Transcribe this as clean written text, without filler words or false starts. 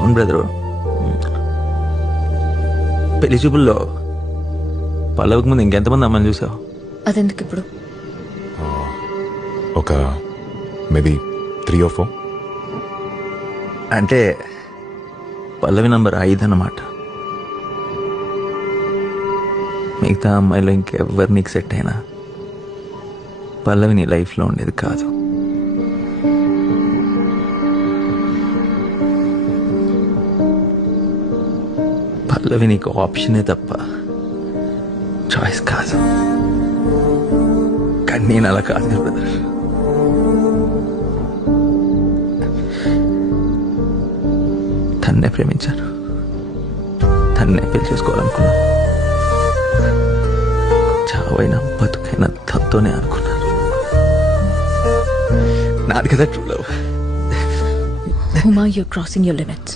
అవును బ్రదరు. పెళ్లి చూపుల్లో పల్లవికి ముందు ఇంకెంతమంది అమ్మని చూసావు? అదెందుకు ఇప్పుడు? ఒక మేబీ 3 or 4. అంటే పల్లవి నంబర్ 5 అన్నమాట. మిగతా అమ్మాయిలో ఇంకెవ్వరు నీకు సెట్ అయినా పల్లవి నీ లైఫ్లో ఉండేది కాదు. పల్లవి నీకు ఆప్షనే తప్ప చాయిస్ కాదు. కానీ నేను అలా కాదు బ్రదర్. తన్నే ప్రేమించాను, తన్నే పెళ్లి చేసుకోవాలనుకున్నాను. చావైనా బతుకైనా తనతోనే అనుకున్నాను. నాది కదా true love. Huma, you're crossing your limits.